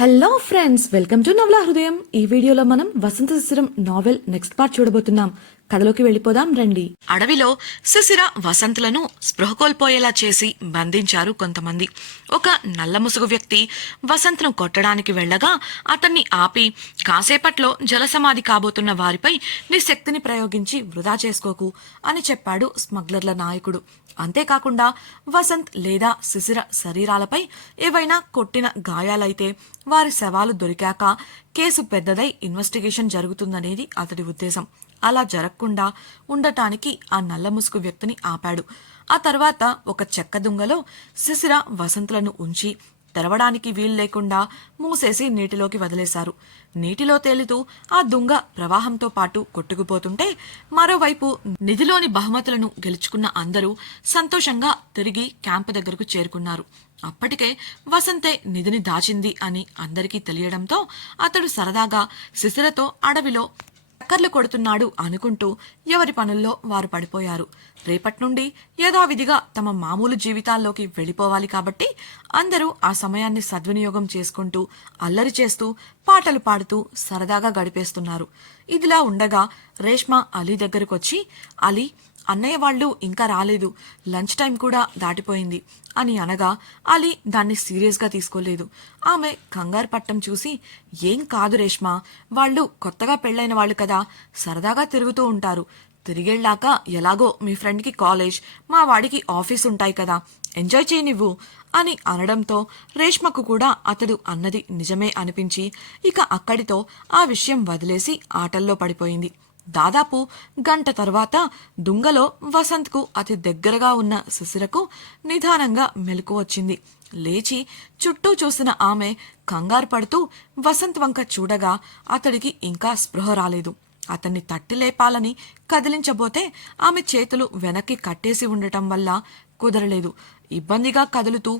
Hello friends, welcome to నవలా హృదయం. ఈ వీడియోలో మనం వసంత శిశిరం నావెల్ నెక్స్ట్ పార్ట్ చూడబోతున్నాం. కథలోకి వెళ్ళిపోదాం రండి. అడవిలో శిశిర వసంతులను స్పృహ కోల్పోయేలా చేసి బంధించారు కొంతమంది. ఒక నల్ల ముసుగు వ్యక్తి వసంత్ను కొట్టడానికి వెళ్లగా అతన్ని ఆపి, కాసేపట్లో జలసమాధి కాబోతున్న వారిపై నీ శక్తిని ప్రయోగించి వృధా చేసుకోకు అని చెప్పాడు స్మగ్లర్ల నాయకుడు. అంతేకాకుండా వసంత్ లేదా శిశిర శరీరాలపై ఏవైనా కొట్టిన గాయాలైతే వారి శవాలు దొరికాక కేసు పెద్దదై ఇన్వెస్టిగేషన్ జరుగుతుందనేది అతడి ఉద్దేశం. అలా జరగకుండా ఉండటానికి ఆ నల్ల ముసుగు వ్యక్తిని ఆపాడు. ఆ తర్వాత ఒక చెక్క దుంగలో శిశిర వసంతులను ఉంచి తెరవడానికి వీలు లేకుండా మూసేసి నీటిలోకి వదిలేశారు. నీటిలో తేలుతూ ఆ దుంగ ప్రవాహంతో పాటు కొట్టుకుపోతుంటే మరోవైపు నిధిలోని బహుమతులను గెలుచుకున్న అందరూ సంతోషంగా తిరిగి క్యాంపు దగ్గరకు చేరుకున్నారు. అప్పటికే వసంతే నిధిని దాచింది అని అందరికీ తెలియడంతో అతడు సరదాగా శిశిరతో అడవిలో చక్కర్లు కొడుతున్నాడు అనుకుంటూ ఎవరి పనుల్లో వారు పడిపోయారు. రేపటి నుండి యథావిధిగా తమ మామూలు జీవితాల్లోకి వెళ్ళిపోవాలి కాబట్టి అందరూ ఆ సమయాన్ని సద్వినియోగం చేసుకుంటూ అల్లరి చేస్తూ పాటలు పాడుతూ సరదాగా గడిపేస్తున్నారు. ఇదిలా ఉండగా రేష్మ అలీ దగ్గరకొచ్చి, అలీ, అన్నయ్య వాళ్ళు ఇంకా రాలేదు, లంచ్ టైం కూడా దాటిపోయింది అని అనగా అలీ దాన్ని సీరియస్గా తీసుకోలేదు. ఆమె కంగారు పట్టం చూసి, ఏం కాదు రేష్మ, వాళ్ళు కొత్తగా పెళ్ళైన వాళ్ళు కదా, సరదాగా తిరుగుతూ ఉంటారు. తిరిగెళ్ళాక ఎలాగో మీ ఫ్రెండ్కి కాలేజ్, మా వాడికి ఆఫీస్ ఉంటాయి కదా, ఎంజాయ్ చేయి నువ్వు అని అనడంతో రేష్మకు కూడా అతడు అన్నది నిజమే అనిపించి ఇక అక్కడితో ఆ విషయం వదిలేసి ఆటల్లో పడిపోయింది. దాదాపు గంట తర్వాత దుంగలో వసంత్కు అతి దగ్గరగా ఉన్న శిశిరకు నిదానంగా మెలకు వచ్చింది. లేచి చుట్టూ చూసిన ఆమె కంగారు పడుతూ వసంత్ వంక చూడగా అతడికి ఇంకా స్పృహ రాలేదు. అతన్ని తట్టి లేపాలని కదిలించబోతే ఆమె చేతులు వెనక్కి కట్టేసి ఉండటం వల్ల కుదరలేదు. ఇబ్బందిగా కదులుతూ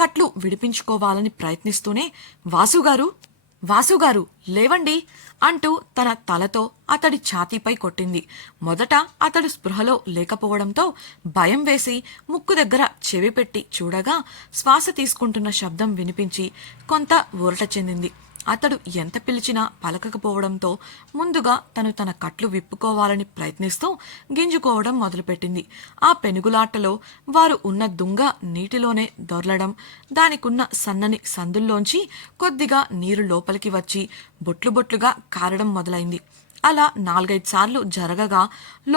కట్లు విడిపించుకోవాలని ప్రయత్నిస్తూనే, వాసుగారు లేవండి అంటూ తన తలతో అతడి ఛాతీపై కొట్టింది. మొదట అతడు స్పృహలో లేకపోవడంతో భయం వేసి ముక్కు దగ్గర చెవి పెట్టి చూడగా శ్వాస తీసుకుంటున్న శబ్దం వినిపించి కొంత ఊరట చెందింది. అతడు ఎంత పిలిచినా పలకకపోవడంతో ముందుగా తన కట్లు విప్పుకోవాలని ప్రయత్నిస్తూ గింజుకోవడం మొదలుపెట్టింది. ఆ పెనుగులాటలో వారు ఉన్న దుంగ నీటిలోనే దొర్లడం, దానికున్న సన్నని సందుల్లోంచి కొద్దిగా నీరు లోపలికి వచ్చి బొట్లు బొట్లుగా కారడం మొదలైంది. అలా 4-5 సార్లు జరగగా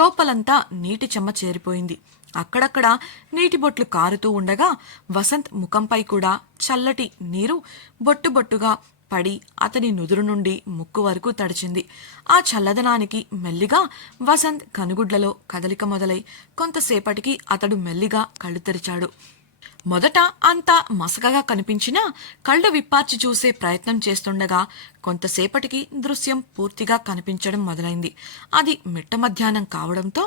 లోపలంతా నీటి చెమ్మ చేరిపోయింది. అక్కడక్కడ నీటి బొట్లు కారుతూ ఉండగా వసంత్ ముఖంపై కూడా చల్లటి నీరు బొట్టు బొట్టుగా పడి అతని నుదురు నుండి ముక్కు వరకు తడిచింది. ఆ చల్లదనానికి మెల్లిగా వసంత్ కనుగుడ్లలో కదలిక మొదలై కొంతసేపటికి అతడు మెల్లిగా కళ్ళు తెరిచాడు. మొదట అంతా మసకగా కనిపించినా కళ్ళు విప్పార్చి చూసే ప్రయత్నం చేస్తుండగా కొంతసేపటికి దృశ్యం పూర్తిగా కనిపించడం మొదలైంది. అది మిట్ట మధ్యాహ్నం కావడంతో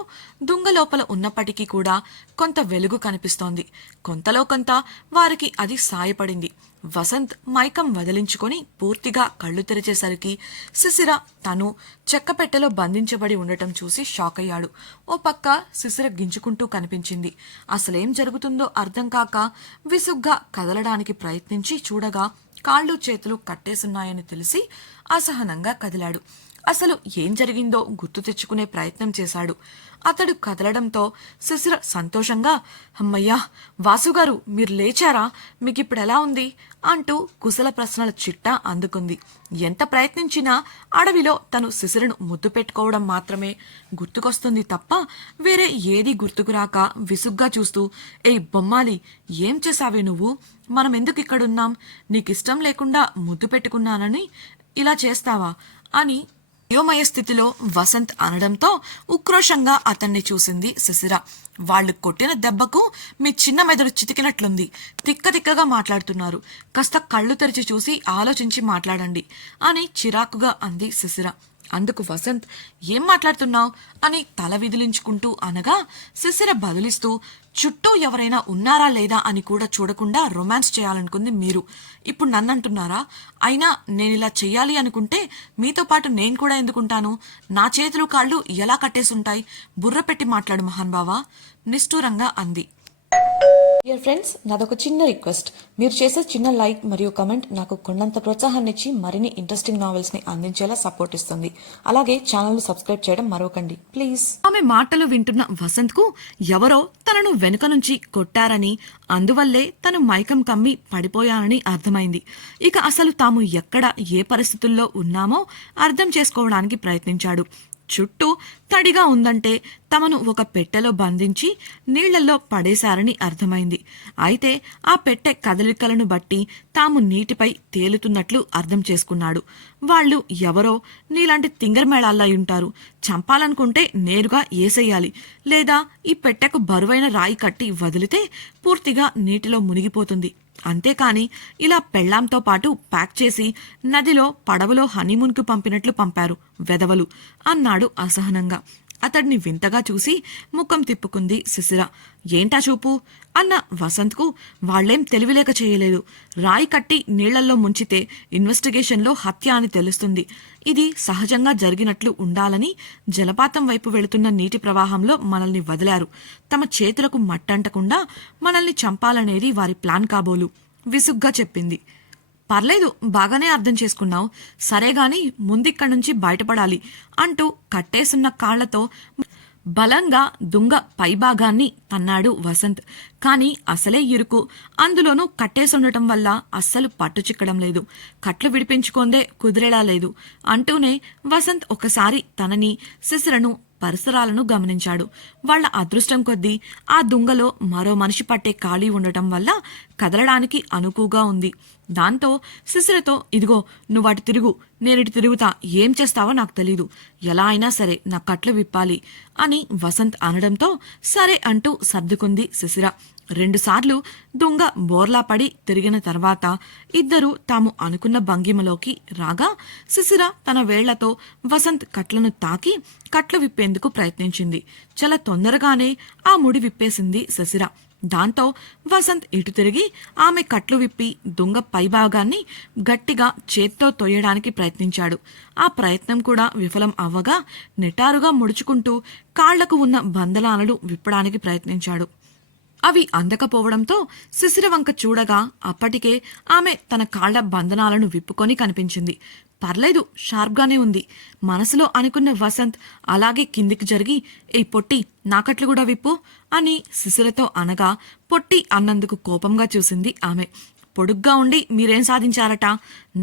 దుంగ లోపల ఉన్నప్పటికీ కూడా కొంత వెలుగు కనిపిస్తోంది. కొంతలో కొంత వారికి అది సాయపడింది. వసంత్ మైకం వదిలించుకొని పూర్తిగా కళ్ళు తెరిచేసరికి శిశిర తను చెక్కపెట్టెలో బంధించబడి ఉండటం చూసి షాక్ అయ్యాడు. ఓ పక్క శిశిర గింజుకుంటూ కనిపించింది. అసలేం జరుగుతుందో అర్థం కాక విసుగ్గా కదలడానికి ప్రయత్నించి చూడగా కాళ్ళు చేతులు కట్టేసున్నాయని తెలిసి అసహనంగా కదిలాడు. అసలు ఏం జరిగిందో గుర్తు తెచ్చుకునే ప్రయత్నం చేశాడు. అతడు కదలడంతో శిశిర సంతోషంగా, అమ్మయ్యా, వాసుగారు మీరు లేచారా, మీకిప్పుడెలా ఉంది అంటూ కుశల ప్రశ్నల చిట్టా అందుకుంది. ఎంత ప్రయత్నించినా అడవిలో తను శిశిరను ముద్దు పెట్టుకోవడం మాత్రమే గుర్తుకొస్తుంది తప్ప వేరే ఏది గుర్తుకురాక విసుగ్గా చూస్తూ, ఏ బొమ్మాలి, ఏం చేశావే నువ్వు, మనం ఎందుకు ఇక్కడున్నాం, నీకిష్టం లేకుండా ముద్దు పెట్టుకున్నానని ఇలా చేస్తావా అని అయోమయ స్థితిలో వసంత్ అనడంతో ఉక్రోషంగా అతన్ని చూసింది శిశిర. వాళ్ళు కొట్టిన దెబ్బకు మీ చిన్న మెదడు చితికినట్లుంది, తిక్కగా మాట్లాడుతున్నారు, కాస్త కళ్ళు తెరిచి చూసి ఆలోచించి మాట్లాడండి అని చిరాకుగా అంది శిశిర. అందుకు వసంత్, ఏం మాట్లాడుతున్నావు అని తల విదిలించుకుంటూ అనగా శిశిర బదులిస్తూ, చుట్టూ ఎవరైనా ఉన్నారా లేదా అని కూడా చూడకుండా రొమాన్స్ చేయాలనుకుంది మీరు, ఇప్పుడు నన్నంటున్నారా, అయినా నేనిలా చెయ్యాలి అనుకుంటే మీతో పాటు నేను కూడా ఎందుకుంటాను, నా చేతులు కాళ్ళు ఎలా కట్టేసుంటాయి, బుర్ర పెట్టి మాట్లాడు మహాన్బావా నిష్ఠూరంగా అంది. డియర్ ఫ్రెండ్స్, నాదొక చిన్న రిక్వెస్ట్. మీరు చేసే చిన్న లైక్ మరియు కమెంట్ నాకు కొండంత ప్రోత్సాహాన్ని ఇచ్చి మరిన్ని ఇంట్రెస్టింగ్ నావెల్స్ ని అందించేలా సపోర్ట్ ఇస్తుంది. అలాగే ఛానల్ ను సబ్స్క్రైబ్ చేయడం మరవకండి ప్లీజ్. ఆమె మాటలు వింటున్న వసంత్ కు ఎవరో తనను వెనుక నుంచి కొట్టారని, అందువల్లే తను మైకం కమ్మి పడిపోయానని అర్థమైంది. ఇక అసలు తాము ఎక్కడ ఏ పరిస్థితుల్లో ఉన్నామో అర్థం చేసుకోవడానికి ప్రయత్నించాడు. చుట్టూ తడిగా ఉందంటే తమను ఒక పెట్టెలో బంధించి నీళ్లలో పడేశారని అర్థమైంది. అయితే ఆ పెట్టె కదలికలను బట్టి తాము నీటిపై తేలుతున్నట్లు అర్థం చేసుకున్నాడు. వాళ్ళు ఎవరో నీలాంటి తింగర్మేళాల్లో ఉంటారు. చంపాలనుకుంటే నేరుగా ఏసేయాలి, లేదా ఈ పెట్టెకు బరువైన రాయి కట్టి వదిలితే పూర్తిగా నీటిలో మునిగిపోతుంది. అంతేకాని ఇలా పెళ్లాంతో పాటు ప్యాక్ చేసి నదిలో పడవలో హనీమూన్కు పంపినట్లు పంపారు వెధవలు అన్నాడు అసహనంగా. అతడిని వింతగా చూసి ముఖం తిప్పుకుంది శిశిర. ఏంటా చూపు అన్న వసంత్కు వాళ్లేం తెలివిలేక చేయలేదు. రాయి కట్టి నీళ్లల్లో ముంచితే ఇన్వెస్టిగేషన్లో హత్య అని తెలుస్తుంది. ఇది సహజంగా జరిగినట్లు ఉండాలని జలపాతం వైపు వెళుతున్న నీటి ప్రవాహంలో మనల్ని వదిలారు. తమ చేతులకు మట్టంటకుండా మనల్ని చంపాలనేది వారి ప్లాన్ కాబోలు విసుగ్గా చెప్పింది. పర్లేదు, బాగానే అర్థం చేసుకున్నావు. సరేగాని ముందిక్కడి నుంచి బయటపడాలి అంటూ కట్టేసున్న కాళ్లతో బలంగా దుంగ పైభాగాన్ని తన్నాడు వసంత్. కాని అసలే ఇరుకు, అందులోనూ కట్టేసుండటం వల్ల అస్సలు పట్టు చిక్కడం లేదు. కట్లు విడిపించుకోందే కుదిరేలా లేదు అంటూనే వసంత్ ఒకసారి తనని శిశిరను పరిసరాలను గమనించాడు. వాళ్ల అదృష్టం కొద్దీ ఆ దుంగలో మరో మనిషి పట్టే ఖాళీ ఉండటం వల్ల కదలడానికి అనుకుగా ఉంది. దాంతో శిశిరతో, ఇదిగో నువ్వటు తిరుగు, నేనిటి తిరుగుతా, ఏం చేస్తావో నాకు తెలీదు, ఎలా అయినా సరే నా కట్లు విప్పాలి అని వసంత్ అనడంతో సరే అంటూ సర్దుకుంది శిశిర. 2 సార్లు దుంగ బోర్లా పడి తిరిగిన తర్వాత ఇద్దరూ తాము అనుకున్న భంగిమలోకి రాగా శిశిర తన వేళ్లతో వసంత్ కట్లను తాకి కట్లు విప్పేందుకు ప్రయత్నించింది. చాలా తొందరగానే ఆ ముడి విప్పేసింది శిశిర. దాంతో వసంత్ ఇటు తిరిగి ఆమె కట్లు విప్పి దుంగ పైభాగాన్ని గట్టిగా చేత్తో తొయ్యడానికి ప్రయత్నించాడు. ఆ ప్రయత్నం కూడా విఫలం అవ్వగా నిటారుగా ముడుచుకుంటూ కాళ్లకు ఉన్న బంధనాలను విప్పడానికి ప్రయత్నించాడు. అవి అందకపోవడంతో శిశిర వంక చూడగా అప్పటికే ఆమె తన కాళ్ల బంధనాలను విప్పుకొని కనిపించింది. పర్లేదు, షార్ప్గానే ఉంది మనసులో అనుకున్న వసంత్ అలాగే కిందికి జరిగి, ఏ పొట్టి, నాకట్లు కూడా విప్పు అని శిశిరతో అనగా పొట్టి అన్నందుకు కోపంగా చూసింది ఆమె. పొడుగ్గా ఉండి మీరేం సాధించారట,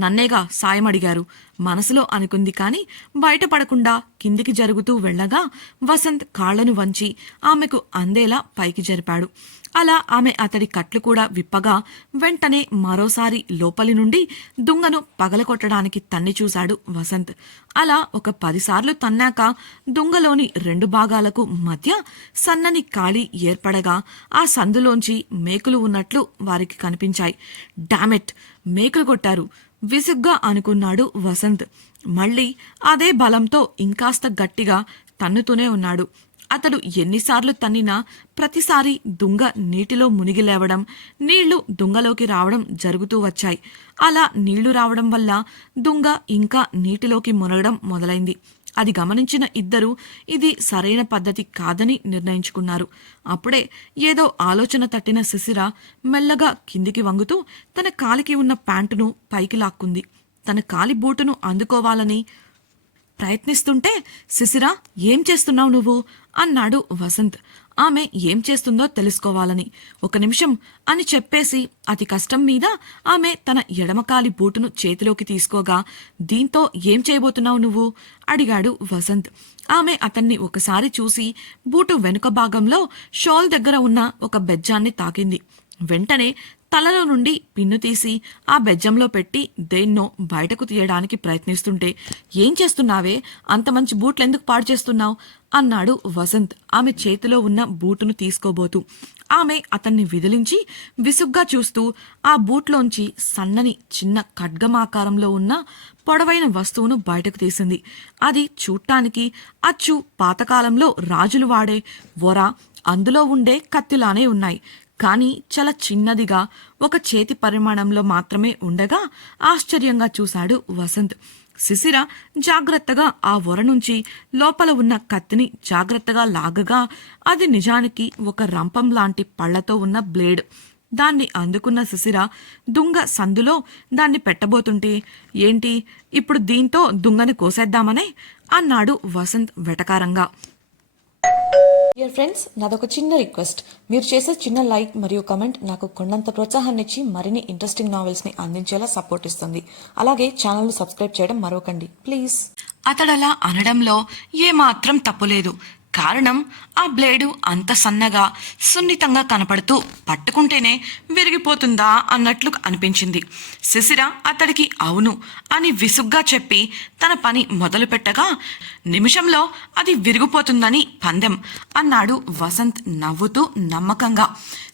నన్నేగా సాయం అడిగారు మనసులో అనుకుంది. కాని బయటపడకుండా కిందికి జరుగుతూ వెళ్లగా వసంత్ కాళ్లను వంచి ఆమెకు అందేలా పైకి జరిపాడు. అలా ఆమె అతడి కట్లు కూడా విప్పగా వెంటనే మరోసారి లోపలి నుండి దుంగను పగలకొట్టడానికి తన్ని చూశాడు వసంత్. అలా ఒక 10 సార్లు తన్నాక దుంగలోని 2 భాగాలకు మధ్య సన్నని ఖాళీ ఏర్పడగా ఆ సందులోంచి మేకులు ఉన్నట్లు వారికి కనిపించాయి. డామెట్, మేకులు కొట్టారు విసుగ్గా అనుకున్నాడు వసంత్. మళ్లీ అదే బలంతో ఇంకాస్త గట్టిగా తన్నుతూనే ఉన్నాడు. అతడు ఎన్నిసార్లు తన్నినా ప్రతిసారి దుంగ నీటిలో మునిగి లేవడం, నీళ్లు దుంగలోకి రావడం జరుగుతూ వచ్చాయి. అలా నీళ్లు రావడం వల్ల దుంగ ఇంకా నీటిలోకి మునగడం మొదలైంది. అది గమనించిన ఇద్దరూ ఇది సరైన పద్ధతి కాదని నిర్ణయించుకున్నారు. అప్పుడే ఏదో ఆలోచన తట్టిన శిశిర మెల్లగా కిందికి వంగుతూ తన కాలికి ఉన్న ప్యాంటును పైకి లాక్కుంది. తన కాలి బూటును అందుకోవాలని ప్రయత్నిస్తుంటే, శిశిర, ఏం చేస్తున్నావు నువ్వు అన్నాడు వసంత్. ఆమె ఏం చేస్తుందో తెలుసుకోవాలని. 1 నిమిషం అని చెప్పేసి అతి కష్టం మీద ఆమె తన ఎడమకాలి బూటును చేతిలోకి తీసుకోగా, దీంతో ఏం చేయబోతున్నావు నువ్వు అడిగాడు వసంత్. ఆమె అతన్ని ఒకసారి చూసి బూటు వెనుక భాగంలో షోల్ దగ్గర ఉన్న ఒక బెజ్జాన్ని తాకింది. వెంటనే తలలో నుండి పిన్ను తీసి ఆ బెజ్జంలో పెట్టి దేన్నో బయటకు తీయడానికి ప్రయత్నిస్తుంటే, ఏం చేస్తున్నావే, అంత మంచి బూట్లెందుకు పాడు చేస్తున్నావు అన్నాడు వసంత్ ఆమె చేతిలో ఉన్న బూటును తీసుకోబోతూ. ఆమె అతన్ని విదిలించి విసుగ్గా చూస్తూ ఆ బూట్లోంచి సన్నని చిన్న ఖడ్గమాకారంలో ఉన్న పొడవైన వస్తువును బయటకు తీసింది. అది చూడ్డానికి అచ్చు పాతకాలంలో రాజులు వాడే వొర, అందులో ఉండే కత్తిలానే ఉన్నాయి. కానీ చాలా చిన్నదిగా ఒక చేతి పరిమాణంలో మాత్రమే ఉండగా ఆశ్చర్యంగా చూశాడు వసంత్. శిశిర జాగ్రత్తగా ఆ వొర నుంచి లోపల ఉన్న కత్తిని జాగ్రత్తగా లాగగా అది నిజానికి ఒక రంపం లాంటి పళ్లతో ఉన్న బ్లేడ్. దాన్ని అందుకున్న శిశిర దుంగ సందులో దాన్ని పెట్టబోతుంటే, ఏంటి ఇప్పుడు దీంతో దుంగని కోసేద్దామనే అన్నాడు వసంత్ వెటకారంగా. డియర్ ఫ్రెండ్స్, నాదొక చిన్న రిక్వెస్ట్. మీరు చేసే చిన్న లైక్ మరియు కమెంట్ నాకు కొండంత ప్రోత్సాహాన్ని ఇచ్చి మరిన్ని ఇంట్రెస్టింగ్ నావెల్స్ని అందించేలా సపోర్ట్ ఇస్తుంది. అలాగే ఛానల్ను సబ్స్క్రైబ్ చేయడం మరవకండి ప్లీజ్. అతడలా అనడంలో ఏమాత్రం తప్పులేదు. కారణం ఆ బ్లేడు అంత సన్నగా సున్నితంగా కనపడుతూ పట్టుకుంటేనే విరిగిపోతుందా అన్నట్లు అనిపించింది. శిశిర అతడికి అవును అని విసుగ్గా చెప్పి తన పని మొదలుపెట్టగా నిమిషంలో అది విరిగిపోతుందని పందెం అన్నాడు వసంత్ నవ్వుతూ నమ్మకంగా.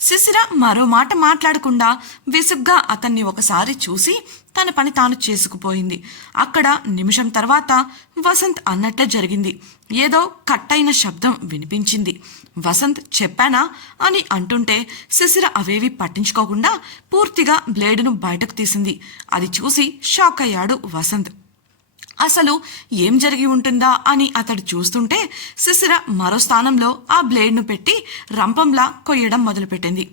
శిశిర మరో మాట మాట్లాడకుండా విసుగ్గా అతన్ని ఒకసారి చూసి తన పని తాను చేసుకుపోయింది. అక్కడ నిమిషం తర్వాత వసంత్ అన్నట్లే జరిగింది. ఏదో కట్టయిన శబ్దం వినిపించింది. వసంత్ చెప్పానా అని అంటుంటే శిశిర అవేవి పట్టించుకోకుండా పూర్తిగా బ్లేడును బయటకు తీసింది. అది చూసి షాక్ అయ్యాడు వసంత్. అసలు ఏం జరిగి ఉంటుందా అని అతడు చూస్తుంటే శిశిర మరో స్థానంలో ఆ బ్లేడ్ను పెట్టి రంపంలా కొయ్యడం మొదలుపెట్టింది.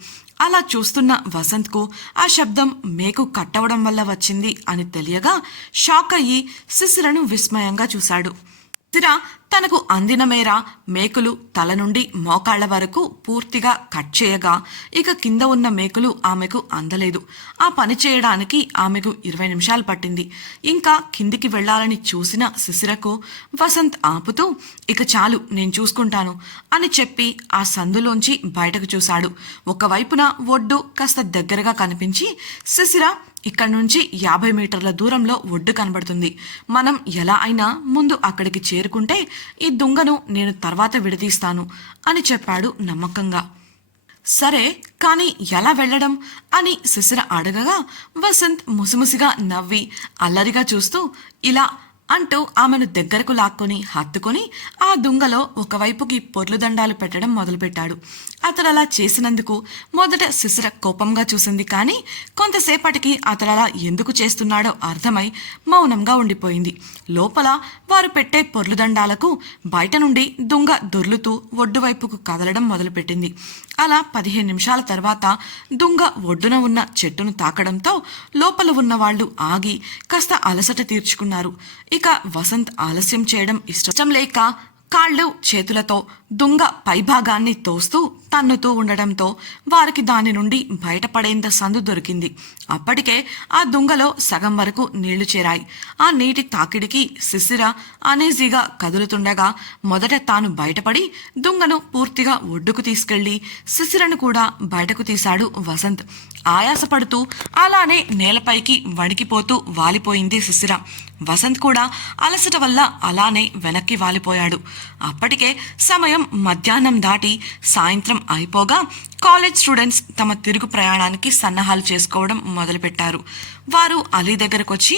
అలా చూస్తున్న వసంత్కు ఆ శబ్దం మేకు కట్టవడం వల్ల వచ్చింది అని తెలియగా షాక్ అయ్యి శిశిరను విస్మయంగా చూశాడు. శిశిర తనకు అందిన మేర మేకులు తల నుండి మోకాళ్ల వరకు పూర్తిగా కట్ చేయగా ఇక కింద ఉన్న మేకులు ఆమెకు అందలేదు. ఆ పని చేయడానికి ఆమెకు 20 నిమిషాలు పట్టింది. ఇంకా కిందికి వెళ్లాలని చూసిన శిశిరకు వసంత్ ఆపుతూ, ఇక చాలు నేను చూసుకుంటాను అని చెప్పి ఆ సందులోంచి బయటకు చూశాడు. ఒకవైపున ఒడ్డు కాస్త దగ్గరగా కనిపించి, శిశిర ఇక్కడి నుంచి 50 మీటర్ల దూరంలో ఒడ్డు కనబడుతుంది. మనం ఎలా అయినా ముందు అక్కడికి చేరుకుంటే ఈ దుంగను నేను తర్వాత విడదీస్తాను అని చెప్పాడు నమ్మకంగా. సరే, కానీ ఎలా వెళ్ళడం అని శిశిర అడగగా వసంత్ ముసిముసిగా నవ్వి అల్లరిగా చూస్తూ ఇలా అంటూ ఆమెను దగ్గరకు లాక్కొని హత్తుకొని ఆ దుంగలో ఒకవైపుకి పొర్లు దండాలు పెట్టడం మొదలుపెట్టాడు. అతడలా చేసినందుకు మొదట శిశిర కోపంగా చూసింది. కానీ కొంతసేపటికి అతడలా ఎందుకు చేస్తున్నాడో అర్థమై మౌనంగా ఉండిపోయింది. లోపల వారు పెట్టే పొర్లు దండాలకు బయట నుండి దుంగ దొర్లుతూ ఒడ్డు వైపుకు కదలడం మొదలుపెట్టింది. అలా 15 నిమిషాల తర్వాత దుంగ ఒడ్డున ఉన్న చెట్టును తాకడంతో లోపల ఉన్న వాళ్ళు ఆగి కాస్త అలసట తీర్చుకున్నారు. ఇక వసంత్ ఆలస్యం చేయడం ఇష్టం లేక కాళ్ళు చేతులతో దుంగ పైభాగాన్ని తోస్తూ తన్నుతూ ఉండడంతో వారికి దాని నుండి బయటపడేంత సందు దొరికింది. అప్పటికే ఆ దుంగలో సగం వరకు నీళ్లు చేరాయి. ఆ నీటి తాకిడికి శిశిర అనేజీగా కదులుతుండగా మొదట తాను బయటపడి దుంగను పూర్తిగా ఒడ్డుకు తీసుకెళ్లి శిశిరను కూడా బయటకు తీశాడు వసంత్. ఆయాసపడుతూ అలానే నేలపైకి వణికిపోతూ వాలిపోయింది శిశిర. వసంత్ కూడా అలసట వల్ల అలానే వెనక్కి వాలిపోయాడు. అప్పటికే సమయం మధ్యాహ్నం దాటి సాయంత్రం అయిపోగా కాలేజ్ స్టూడెంట్స్ తమ తిరుగు ప్రయాణానికి సన్నాహాలు చేసుకోవడం మొదలుపెట్టారు. వారు అలీ దగ్గరకు వచ్చి,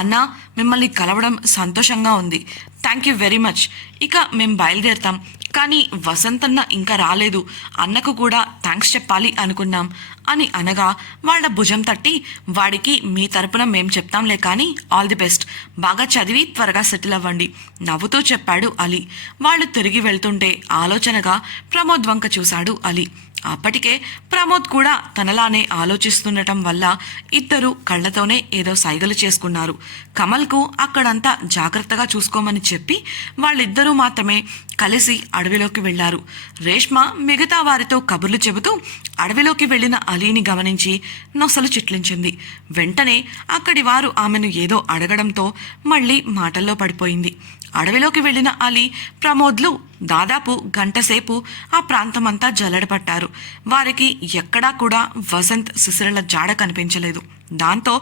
అన్నా, మిమ్మల్ని కలవడం సంతోషంగా ఉంది. Thank you very much. ఇక మేం బయలుదేరుతాం. కానీ వసంత్ అన్న ఇంకా రాలేదు. అన్నకు కూడా థ్యాంక్స్ చెప్పాలి అనుకున్నాం అని అనగా వాళ్ళ భుజం తట్టి, వాడికి మీ తరపున మేం చెప్తాంలే, కానీ ఆల్ ది బెస్ట్. బాగా చదివి త్వరగా సెటిల్ అవ్వండి నవ్వుతూ చెప్పాడు అలీ. వాళ్ళు తిరిగి వెళ్తుంటే ఆలోచనగా ప్రమోద్ వంక చూశాడు అలీ. అప్పటికే ప్రమోద్ కూడా తనలానే ఆలోచిస్తుండటం వల్ల ఇద్దరు కళ్లతోనే ఏదో సైగలు చేసుకున్నారు. కమల్కు అక్కడంతా జాగ్రత్తగా చూసుకోమని చెప్పి వాళ్ళిద్దరూ మాత్రమే కలిసి అడవిలోకి వెళ్లారు. రేష్మ మిగతా వారితో కబుర్లు చెబుతూ అడవిలోకి వెళ్లిన అలీని గమనించి నొసలు చిట్లించింది. వెంటనే అక్కడి వారు ఆమెను ఏదో అడగడంతో మళ్లీ మాటల్లో పడిపోయింది. అడవిలోకి వెళ్లిన అలీ, ప్రమోద్లు దాదాపు గంటసేపు ఆ ప్రాంతమంతా జల్లెడపట్టారు. వారికి ఎక్కడా కూడా వసంత్ శిశిరల జాడ కనిపించలేదు. దాంతో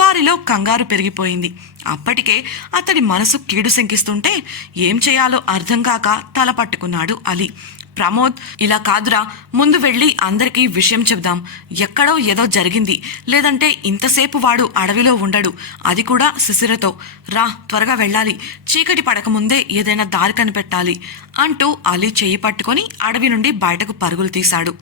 వారిలో కంగారు పెరిగిపోయింది. అప్పటికే అతడి మనసు కీడు శంకిస్తుంటే ఏం చేయాలో అర్థం కాక తల పట్టుకున్నాడు అలీ. ప్రమోద్, ఇలా కాదురా, ముందు వెళ్ళి అందరికీ విషయం చెబుదాం. ఎక్కడో ఏదో జరిగింది, లేదంటే ఇంతసేపు వాడు అడవిలో ఉండడు, అది కూడా శిశిరతో. రా, త్వరగా వెళ్ళాలి. చీకటి పడకముందే ఏదైనా దారి కనిపెట్టాలి అంటూ అలీ చెయ్యి పట్టుకొని అడవి నుండి బయటకు పరుగులు తీశాడు.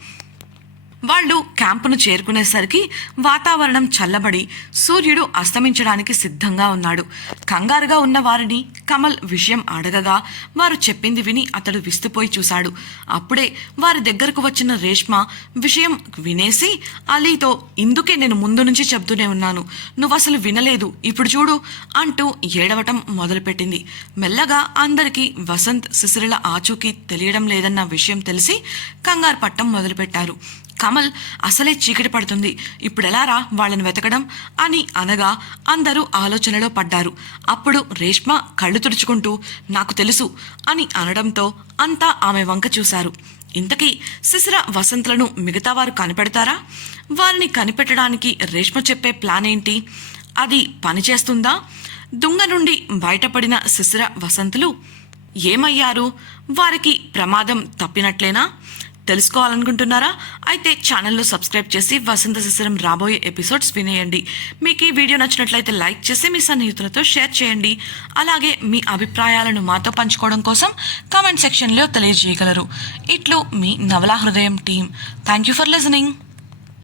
వాళ్ళు క్యాంపును చేరుకునేసరికి వాతావరణం చల్లబడి సూర్యుడు అస్తమించడానికి సిద్ధంగా ఉన్నాడు. కంగారుగా ఉన్న వారిని కమల్ విషయం అడగగా వారు చెప్పింది విని అతడు విస్తుపోయి చూశాడు. అప్పుడే వారి దగ్గరకు వచ్చిన రేష్మ విషయం వినేసి అలీతో, ఇందుకే నేను ముందు నుంచి చెప్తూనే ఉన్నాను, నువ్వు అసలు వినలేదు, ఇప్పుడు చూడు అంటూ ఏడవటం మొదలుపెట్టింది. మెల్లగా అందరికీ వసంత్ శిశిరల ఆచూకీ తెలియడం లేదన్న విషయం తెలిసి కంగారు పట్టం మొదలుపెట్టారు. కమల్, అసలే చీకటి పడుతుంది, ఇప్పుడెలారా వాళ్ళని వెతకడం అని అనగా అందరూ ఆలోచనలో పడ్డారు. అప్పుడు రేష్మ కళ్ళు తుడుచుకుంటూ, నాకు తెలుసు అని అనడంతో అంతా ఆమె వంక చూశారు. ఇంతకీ శిశిర వసంత్లను మిగతా వారు కనిపెడతారా? వారిని కనిపెట్టడానికి రేష్మ చెప్పే ప్లాన్ ఏంటి? అది పనిచేస్తుందా? దుంగ నుండి బయటపడిన శిశిర వసంతులు ఏమయ్యారు? వారికి ప్రమాదం తప్పినట్లేనా? తెలుసుకోవాలనుకుంటున్నారా? అయితే ఛానల్లో సబ్స్క్రైబ్ చేసి వసంత శిశిరం రాబోయే ఎపిసోడ్స్ వినేయండి. మీకు ఈ వీడియో నచ్చినట్లయితే లైక్ చేసి మీ సన్నిహితులతో షేర్ చేయండి. అలాగే మీ అభిప్రాయాలను మాతో పంచుకోవడం కోసం కామెంట్ సెక్షన్లో తెలియజేయగలరు. ఇట్లు మీ నవలా హృదయం team. Thank you for listening.